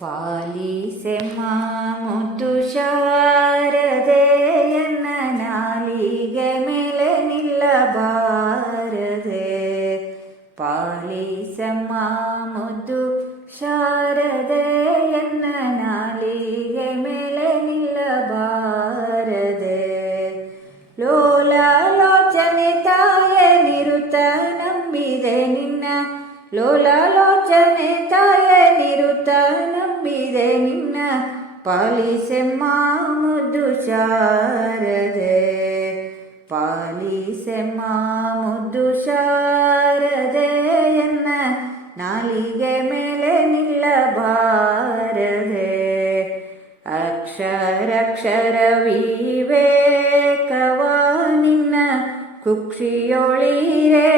పాలి సే మా ముద్దు ಲೋಚನೆ ತಾಯೇ ನಿರುತ ನಂಬಿದೆ ನಿನ್ನ ಪಾಲಿಸೆ ಮಾಮುದು ಶಾರದೆ ಪಾಲಿಸೆ ಮಾಮುದು ಶಾರದೆ ಎನ್ನ ನಾಲಿಗೆ ಮೇಲೆ ನಿಲ್ಲಬಾರದೆ ಅಕ್ಷರಕ್ಷರ ವಿವೇಕವ ನಿನ್ನ ಕುಕ್ಷಿಯೊಳಿರೇ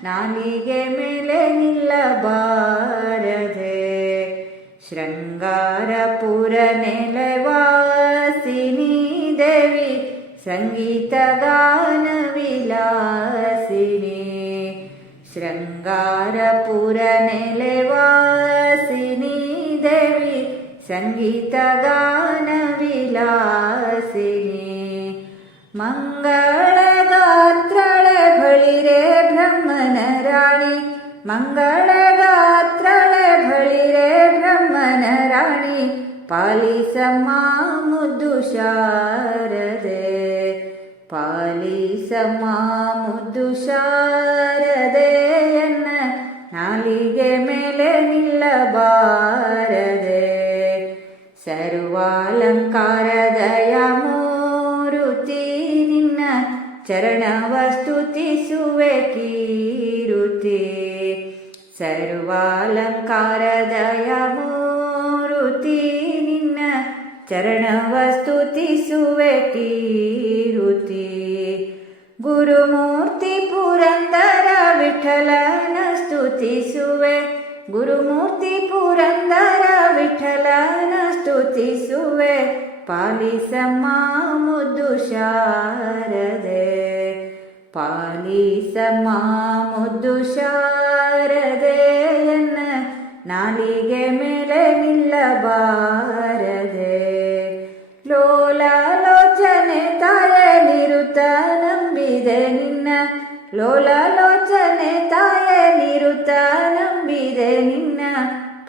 ेलनि लृङ्गारपुरवासी दवि सङ्गीत गान् विलासे शृङ्गारपुरवासिनी देवी सङ्गीतगान ವಿಲಾಸಿನಿ ಮಂಗಳ प्रम्मनराणी मंगलग आत्रले भलिरे प्रम्मनराणी पाली सम्मा मुद्धुशारदे मुद्धुशार मेले निल्लबारदे सर्वालंकारदे स्तुते कीरुते सर्वालङ्कारद मूरुति नि चरण कीरुति गुरुमूर्ति पुरन्दर विठलन स्तुत सुवे गुरुमूर्ति पुरन्दर विठलन पालमुारदार लोलालोचने ताले निरुत नम्बिदनि लोलोचने लो ताले निरुत नम्बिद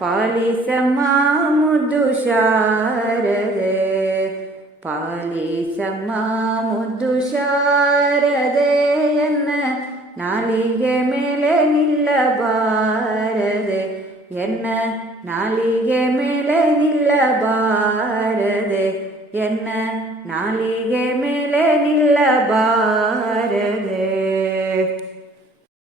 पालि पालिसमामुदुषारदे என்ன நாளிக மேலே நில்ல பாரதே என்ன நாளிக மேலே நில்ல பாரதே என்ன நாளிக மேலே நில்ல